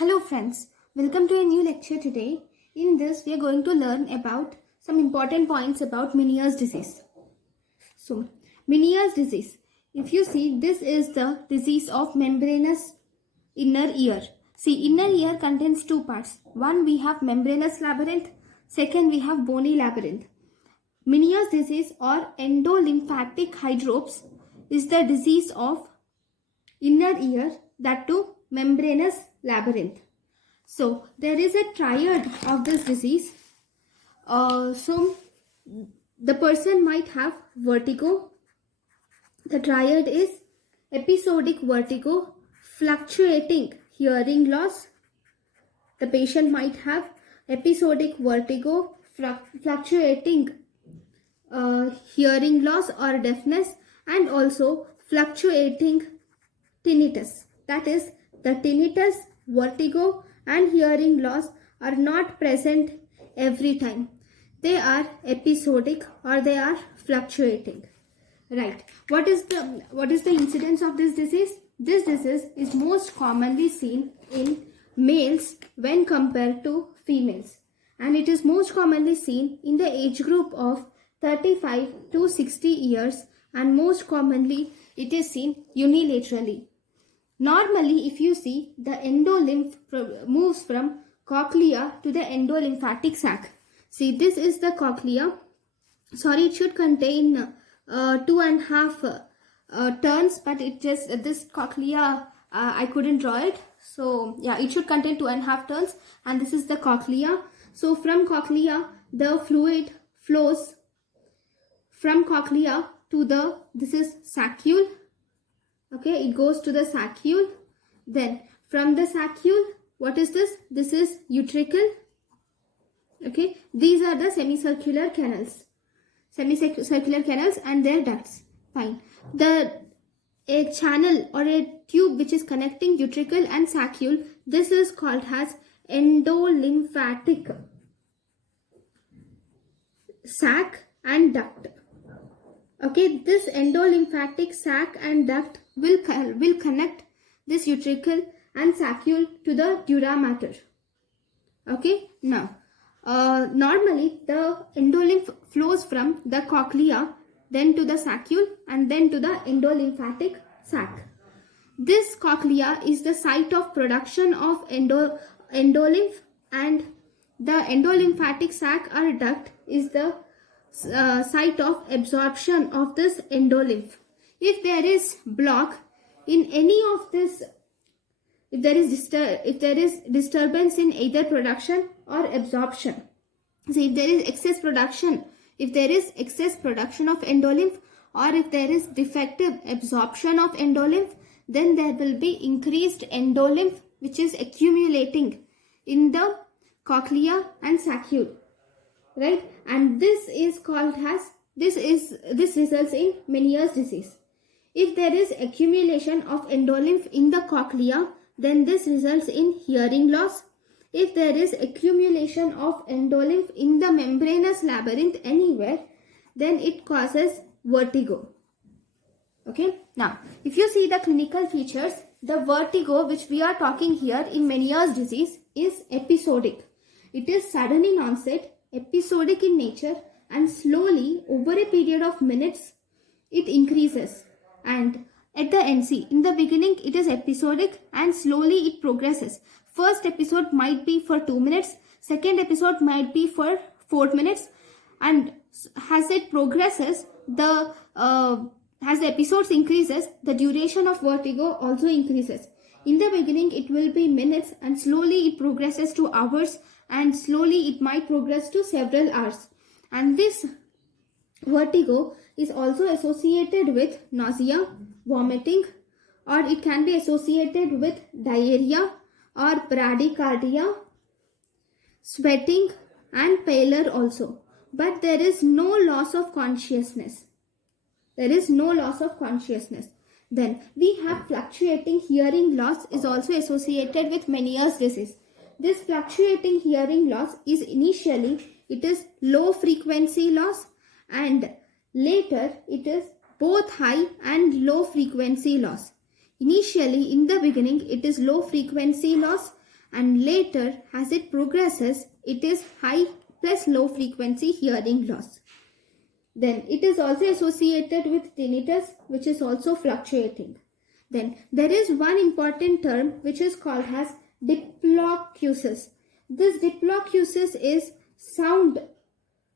Hello friends, welcome to a new lecture today. In this we are going to learn about some important points about Meniere's disease. So, Meniere's disease. If you see, this is the disease of membranous inner ear. See, inner ear contains two parts. One we have membranous labyrinth, second we have bony labyrinth. Meniere's disease or endolymphatic hydrops is the disease of inner ear, that too membranous labyrinth. So there is a triad of this disease. So the person might have vertigo. The triad is episodic vertigo, fluctuating hearing loss. The patient might have episodic vertigo, fluctuating hearing loss or deafness, and also fluctuating tinnitus. That is, the tinnitus, vertigo and hearing loss are not present every time. They are episodic or they are fluctuating. Right. What is the incidence of this disease? This disease is most commonly seen in males when compared to females, and it is most commonly seen in the age group of 35 to 60 years, and most commonly it is seen unilaterally. Normally, if you see, the endolymph moves from cochlea to the endolymphatic sac. See, this is the cochlea. Sorry, it should contain 2.5 turns, but it just this cochlea I couldn't draw it. So yeah, it should contain 2.5 turns, and this is the cochlea. So from cochlea, the fluid flows from cochlea to this is saccule. Okay, it goes to the saccule. Then from the saccule, what is this? This is utricle. Okay, these are the semicircular canals. Semicircular canals and their ducts. Fine. A channel or a tube which is connecting utricle and saccule, this is called as endolymphatic sac and duct. Okay, this endolymphatic sac and duct will connect this utricle and saccule to the dura mater. Okay, now normally the endolymph flows from the cochlea, then to the saccule, and then to the endolymphatic sac. This cochlea is the site of production of endolymph, and the endolymphatic sac or duct is the site of absorption of this endolymph. If there is block in any of this, if there is disturbance in either production or absorption, see, if there is excess production, if there is excess production of endolymph, or if there is defective absorption of endolymph, then there will be increased endolymph which is accumulating in the cochlea and saccule. Right, and this is called as this results in Meniere's disease. If there is accumulation of endolymph in the cochlea, then this results in hearing loss. If there is accumulation of endolymph in the membranous labyrinth anywhere, then it causes vertigo. Okay, now if you see the clinical features, the vertigo which we are talking here in Meniere's disease is episodic. It is sudden in onset, episodic in nature, and slowly over a period of minutes it increases, and at the end, see, in the beginning it is episodic and slowly it progresses. First episode might be for 2 minutes, second episode might be for 4 minutes, and as it progresses, as the episodes increases, the duration of vertigo also increases. In the beginning it will be minutes, and slowly it progresses to hours, and slowly it might progress to several hours. And this vertigo is also associated with nausea, vomiting, or it can be associated with diarrhea or bradycardia, sweating and pallor also. But there is no loss of consciousness. There is no loss of consciousness. Then we have fluctuating hearing loss is also associated with Meniere's disease. This fluctuating hearing loss is initially it is low frequency loss, and later it is both high and low frequency loss. Initially, in the beginning, it is low frequency loss, and later as it progresses, it is high plus low frequency hearing loss. Then it is also associated with tinnitus, which is also fluctuating. Then there is one important term which is called as diplocusis. This diplocusis is sound.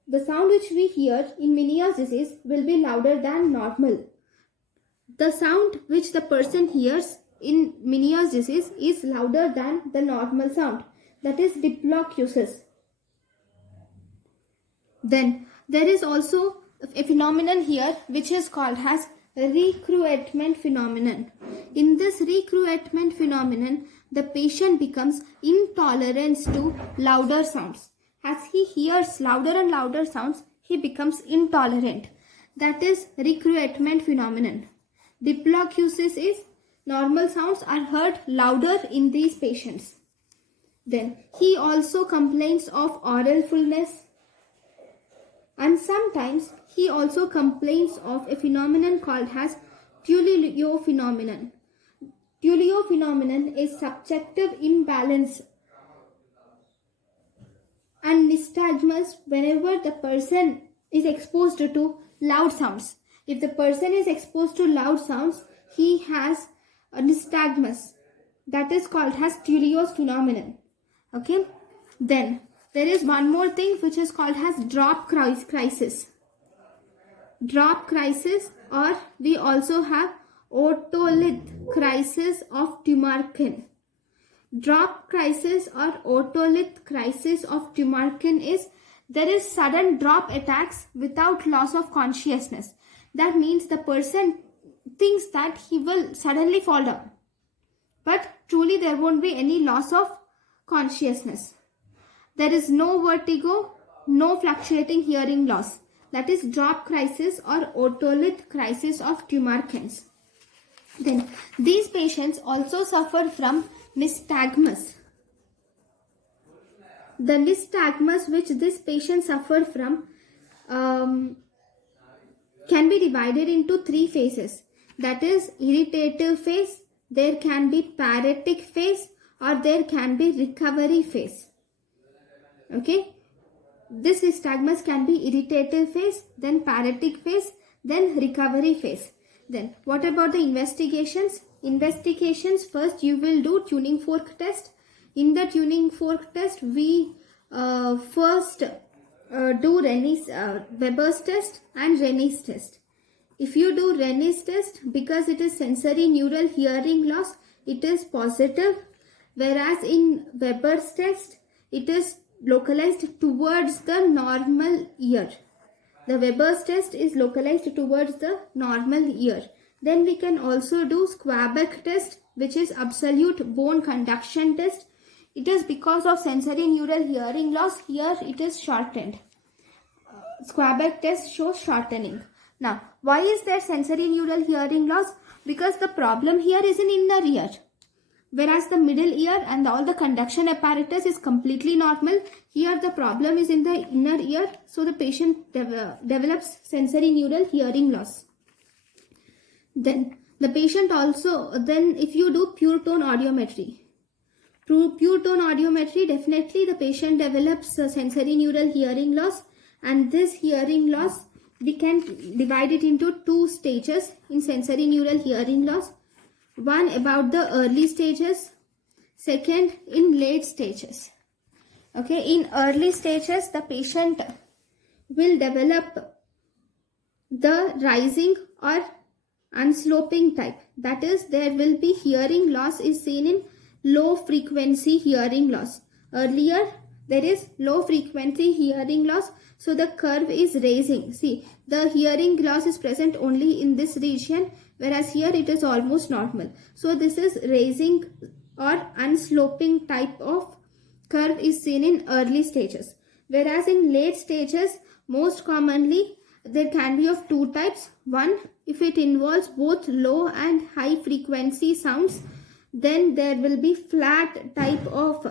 The sound which we hear in Meniere's disease will be louder than normal. The sound which the person hears in Meniere's disease is louder than the normal sound. That is diplocusis. Then there is also a phenomenon here which is called as recruitment phenomenon. In this recruitment phenomenon, the patient becomes intolerant to louder sounds. As he hears louder and louder sounds, he becomes intolerant. That is recruitment phenomenon. Diplocusis is normal sounds are heard louder in these patients. Then he also complains of oral fullness, and sometimes he also complains of a phenomenon called as Tullio phenomenon. Tullio phenomenon is subjective imbalance and nystagmus whenever the person is exposed to loud sounds. If the person is exposed to loud sounds, he has a nystagmus. That is called as Tullio's phenomenon. Okay. Then there is one more thing which is called as drop crisis. Drop crisis, or we also have otolith crisis of Tumarkin. Drop crisis or otolith crisis of Tumarkin is there is sudden drop attacks without loss of consciousness. That means the person thinks that he will suddenly fall down, but truly there won't be any loss of consciousness. There is no vertigo, no fluctuating hearing loss. That is drop crisis or otolith crisis of Tumarkin's. Then these patients also suffer from nystagmus. The nystagmus which this patient suffer from can be divided into three phases. That is irritative phase, there can be paretic phase, or there can be recovery phase. Okay. This nystagmus can be irritative phase, then paretic phase, then recovery phase. Then what about the investigations? Investigations, first you will do tuning fork test. In the tuning fork test, we first do Weber's test and Rennie's test. If you do Rennie's test, because it is sensory neural hearing loss, it is positive, whereas in Weber's test, it is localized towards the normal ear. The Weber's test is localized towards the normal ear. Then we can also do Squabeck test, which is absolute bone conduction test. It is because of sensory neural hearing loss. Here it is shortened. Squabeck test shows shortening. Now, why is there sensory neural hearing loss? Because the problem here is in inner ear, whereas the middle ear and all the conduction apparatus is completely normal. Here the problem is in the inner ear, so the patient develops sensory neural hearing loss. Then the patient also, then if you do pure tone audiometry, through pure tone audiometry, definitely the patient develops sensory neural hearing loss, and this hearing loss we can divide it into two stages in sensory neural hearing loss. One about the early stages, second in late stages. Okay, in early stages the patient will develop the rising or unsloping type. That is, there will be hearing loss is seen in low frequency hearing loss. Earlier there is low frequency hearing loss, so the curve is raising. See, the hearing loss is present only in this region, whereas here it is almost normal. So this is raising or unsloping type of curve is seen in early stages. Whereas in late stages, most commonly there can be of two types. One, if it involves both low and high frequency sounds, then there will be flat type of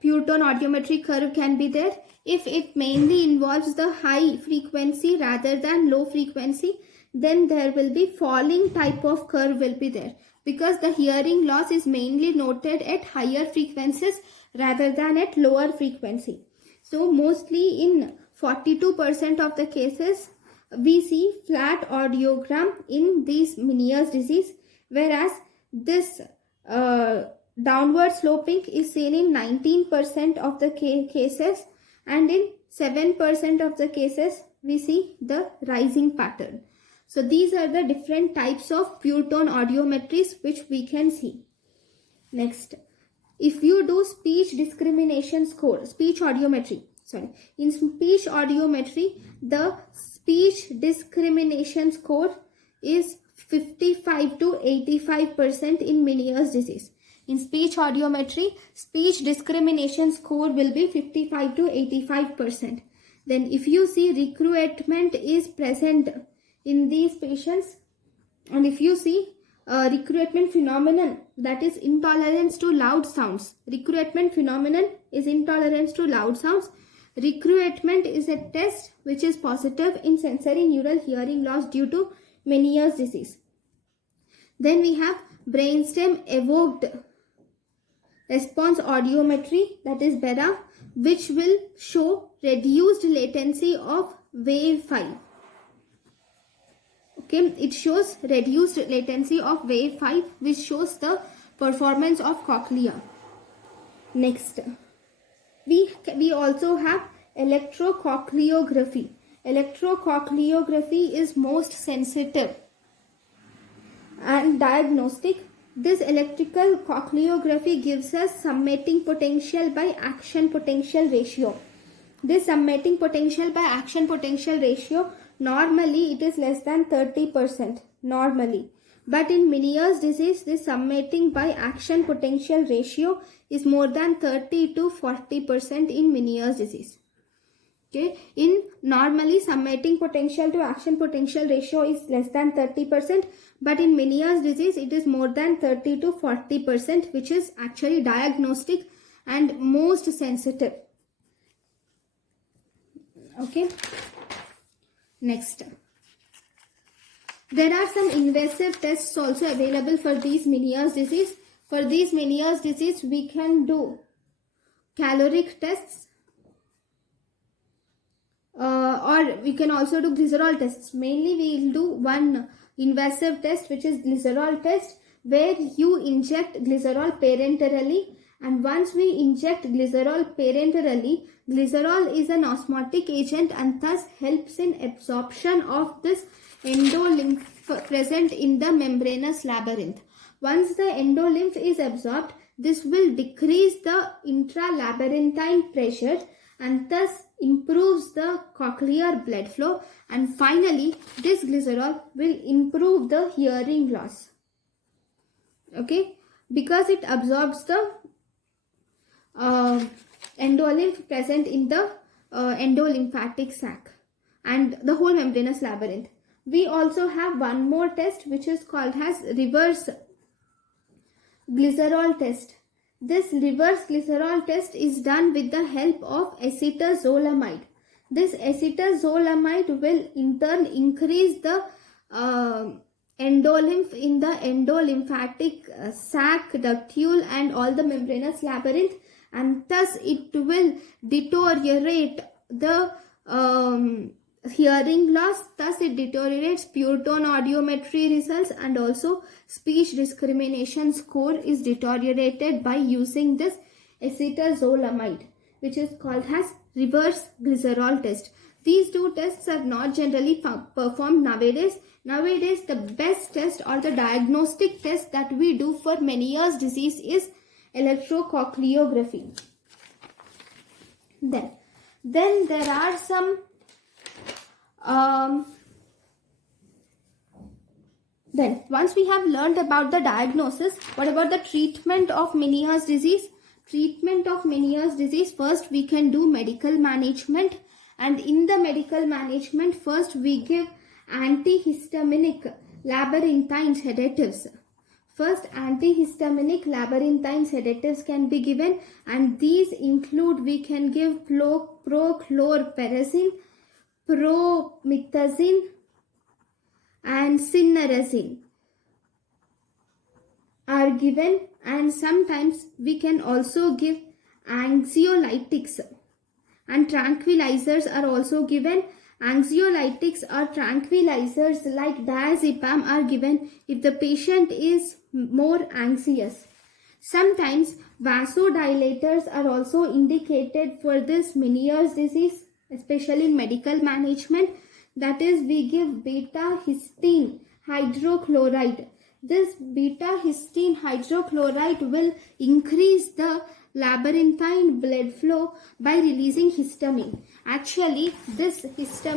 pure tone audiometry curve can be there. If it mainly involves the high frequency rather than low frequency, then there will be falling type of curve will be there. because the hearing loss is mainly noted at higher frequencies rather than at lower frequency. So mostly in 42% of the cases we see flat audiogram in this Meniere's disease, whereas this downward sloping is seen in 19% of the cases, and in 7% of the cases we see the rising pattern. So these are the different types of pure tone audiometries which we can see. Next, if you do speech discrimination score, speech audiometry, in speech audiometry, the speech discrimination score is 55 to 85% in Meniere's disease. In speech audiometry, speech discrimination score will be 55 to 85%. Then if you see recruitment is present in these patients, and if you see recruitment phenomenon, that is intolerance to loud sounds. Recruitment phenomenon is intolerance to loud sounds. Recruitment is a test which is positive in sensory neural hearing loss due to Meniere's disease. Then we have brainstem evoked response audiometry, that is BERA, which will show reduced latency of wave 5. Okay, it shows reduced latency of wave 5, which shows the performance of cochlea. Next, we also have electrocochleography. Electrocochleography is most sensitive and diagnostic. This electrical cochleography gives us summating potential by action potential ratio. This summating potential by action potential ratio, normally it is less than 30% normally. But in Meniere's disease, this summating by action potential ratio is more than 30 to 40% in Meniere's disease. Okay, in normally summating potential to action potential ratio is less than 30%, but in Meniere's disease it is more than 30 to 40%, which is actually diagnostic and most sensitive. Okay, next, there are some invasive tests also available for these Meniere's disease. For these Meniere's disease, we can do caloric tests, or we can also do glycerol tests. Mainly we will do one invasive test, which is glycerol test, where you inject glycerol parenterally, and once we inject glycerol parenterally, glycerol is an osmotic agent and thus helps in absorption of this endolymph present in the membranous labyrinth. Once the endolymph is absorbed, this will decrease the intralabyrinthine pressure and thus improves the cochlear blood flow, and finally this glycerol will improve the hearing loss. Okay, because it absorbs the endolymph present in the endolymphatic sac and the whole membranous labyrinth. We also have one more test which is called as reverse glycerol test. This reverse glycerol test is done with the help of acetazolamide. This acetazolamide will in turn increase the endolymph in the endolymphatic sac, ductule and all the membranous labyrinth, and thus it will deteriorate the hearing loss. Thus it deteriorates pure tone audiometry results, and also speech discrimination score is deteriorated by using this acetazolamide, which is called as reverse glycerol test. These two tests are not generally performed nowadays. Nowadays the best test or the diagnostic test that we do for Meniere's disease is electrocochleography. Then there are some then once we have learned about the diagnosis, what about the treatment of Meniere's disease? Treatment of Meniere's disease, first we can do medical management, and in the medical management first we give antihistaminic labyrinthine sedatives. First, antihistaminic labyrinthine sedatives can be given, and these include, we can give prochlorperazine, promethazine and cinnarizine. are given, and sometimes we can also give anxiolytics, and tranquilizers are also given. Anxiolytics or tranquilizers like diazepam are given if the patient is more anxious. Sometimes vasodilators are also indicated for this Meniere's disease, especially in medical management. That is, we give beta histine hydrochloride. This beta histine hydrochloride will increase the labyrinthine blood flow by releasing histamine. Actually, this beta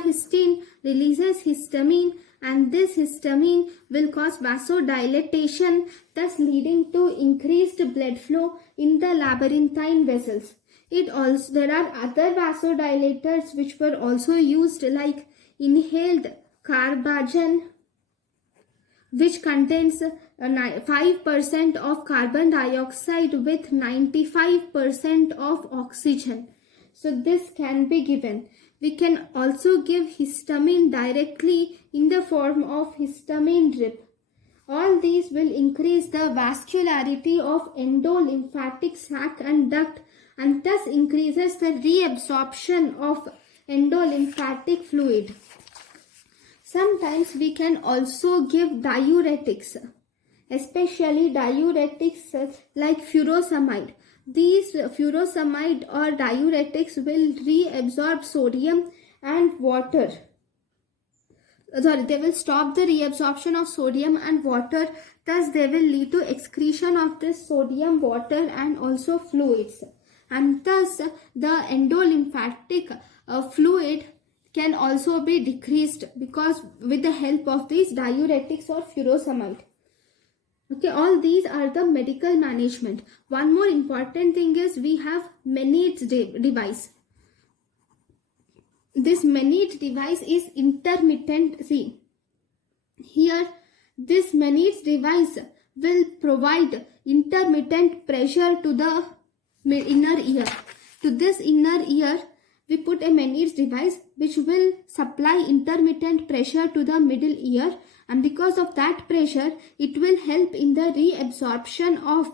histine releases histamine, and this histamine will cause vasodilatation, thus leading to increased blood flow in the labyrinthine vessels. There are other vasodilators which were also used, like inhaled carbagen, which contains 5% of carbon dioxide with 95% of oxygen. So this can be given. We can also give histamine directly in the form of histamine drip. All these will increase the vascularity of endolymphatic sac and duct, and thus increases the reabsorption of endolymphatic fluid. Sometimes we can also give diuretics, especially diuretics like furosemide. These furosemide or diuretics will reabsorb sodium and water. They will stop the reabsorption of sodium and water. Thus, they will lead to excretion of this sodium, water, and also fluids. And thus, the endolymphatic fluid can also be decreased because with the help of these diuretics or furosemide. Okay, all these are the medical management. One more important thing is we have Meniere's device. This Meniere's device is intermittent. See, here this Meniere's device will provide intermittent pressure to the inner ear. To this inner ear, we put a Meniere's device which will supply intermittent pressure to the middle ear, and because of that pressure, it will help in the reabsorption of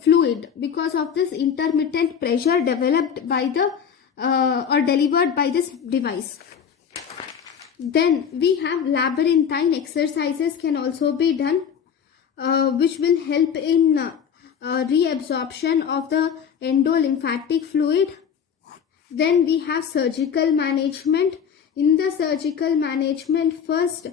fluid because of this intermittent pressure developed by the or delivered by this device. Then we have labyrinthine exercises can also be done, which will help in reabsorption of the endolymphatic fluid. Then we have surgical management. In the surgical management, first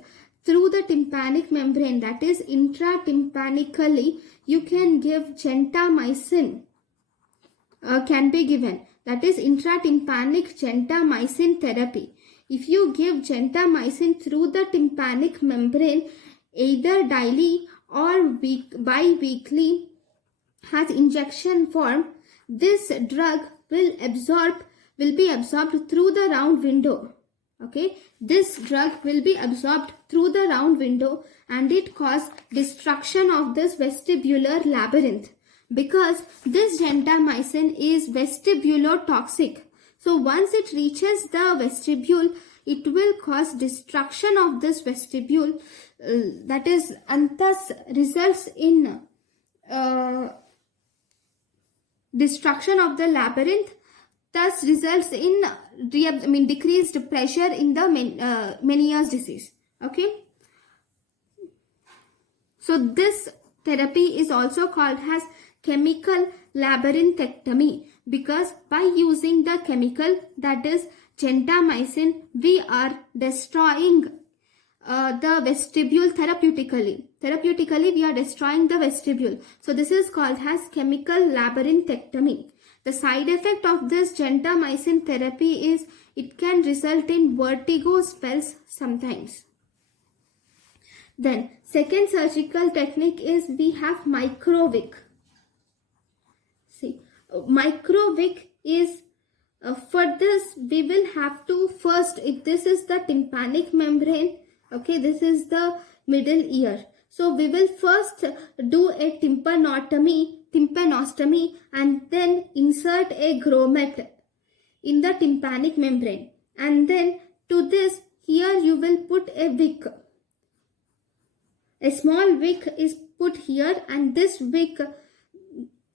through the tympanic membrane, that is intratympanically, you can give gentamicin can be given. That is intratympanic gentamicin therapy. If you give gentamicin through the tympanic membrane, either daily or bi-weekly as injection form, this drug will be absorbed through the round window. Okay, this drug will be absorbed through the round window, and it causes destruction of this vestibular labyrinth because this gentamicin is vestibulotoxic. So once it reaches the vestibule, it will cause destruction of this vestibule, that is, and thus results in destruction of the labyrinth, thus results in decreased pressure in the Meniere's disease. Okay, so this therapy is also called as chemical labyrinthectomy because by using the chemical, that is gentamicin, we are destroying the vestibule therapeutically. Therapeutically, we are destroying the vestibule. So this is called as chemical labyrinthectomy. The side effect of this gentamicin therapy is it can result in vertigo spells sometimes. Then second surgical technique is we have microvic. See, microvic is for this we will have to first, if this is the tympanic membrane, okay, this is the middle ear. So we will first do a tympanostomy and then insert a grommet in the tympanic membrane, and then to this here you will put a wick. a small wick is put here, and this wick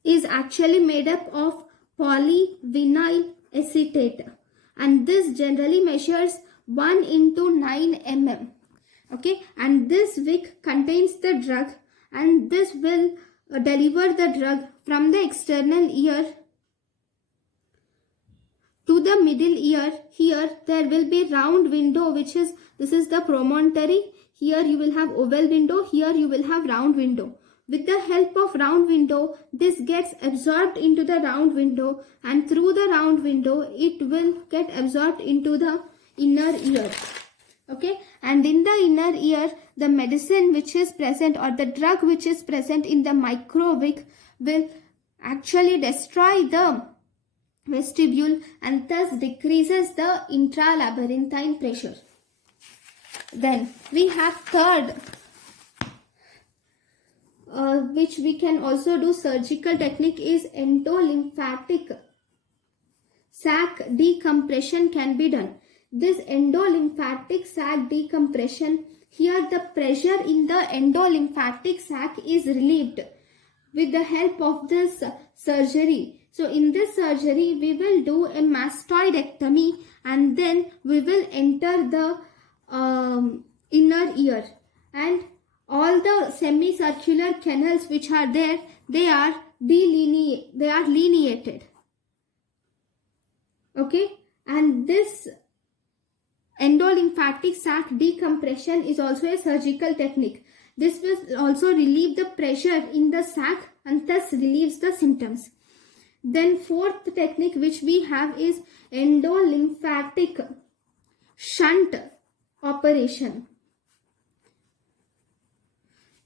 is actually made up of polyvinyl acetate, and this generally measures 1 into 9 mm. Okay, and this wick contains the drug, and this will deliver the drug from the external ear to the middle ear. Here there will be round window, this is the promontory. Here you will have oval window, here you will have round window. With the help of round window, this gets absorbed into the round window, and through the round window it will get absorbed into the inner ear. Okay, and in the inner ear, the medicine which is present, or the drug which is present in the microwick, will actually destroy the vestibule and thus decreases the intralabyrinthine pressure. Then we have third, which we can also do surgical technique, is endolymphatic sac decompression can be done. This endolymphatic sac decompression, here the pressure in the endolymphatic sac is relieved with the help of this surgery. So in this surgery we will do a mastoidectomy, and then we will enter the inner ear, and all the semicircular canals which are there, they are lineated. Okay, and this endolymphatic sac decompression is also a surgical technique. This will also relieve the pressure in the sac and thus relieves the symptoms. Then fourth technique which we have is endolymphatic shunt operation.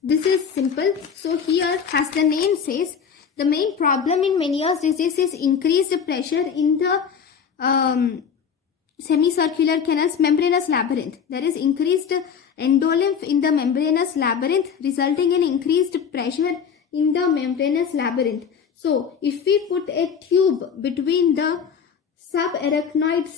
This is simple. So here, as the name says, the main problem in Meniere's disease is increased pressure in the semicircular canal's membranous labyrinth. There is increased endolymph in the membranous labyrinth, resulting in increased pressure in the membranous labyrinth. So if we put a tube between the subarachnoid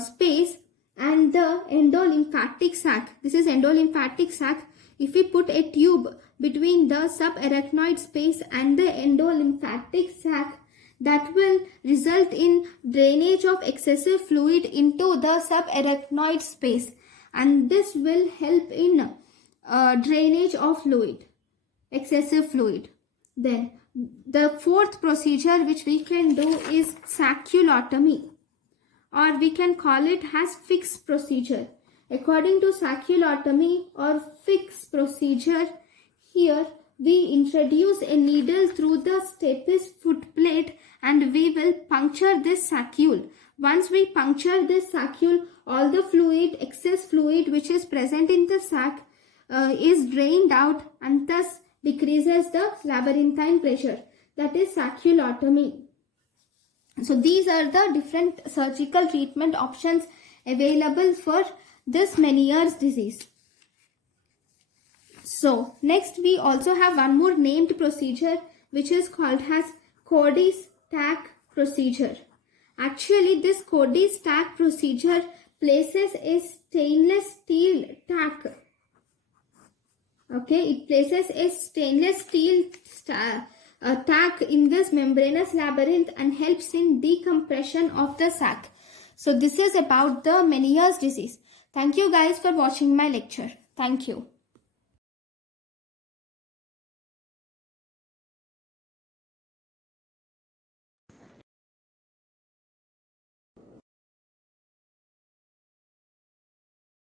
space and the endolymphatic sac, this is endolymphatic sac, if we put a tube between the subarachnoid space and the endolymphatic sac, that will result in drainage of excessive fluid into the subarachnoid space, and this will help in drainage of fluid, excessive fluid. Then the fourth procedure which we can do is sacculotomy, or we can call it as fixed procedure. According to sacculotomy or fixed procedure, here we introduce a needle through the stapes foot plate and we will puncture this saccule. Once we puncture this saccule, all the fluid, excess fluid which is present in the sac is drained out and thus decreases the labyrinthine pressure. That is sacculotomy. So these are the different surgical treatment options available for this Meniere's disease. So next we also have one more named procedure which is called as Cody's tack procedure. Actually this Cody's tack procedure places a stainless steel tack. Okay, it places a stainless steel tack in this membranous labyrinth and helps in decompression of the sac. So this is about the Meniere's disease. Thank you guys for watching my lecture. Thank you.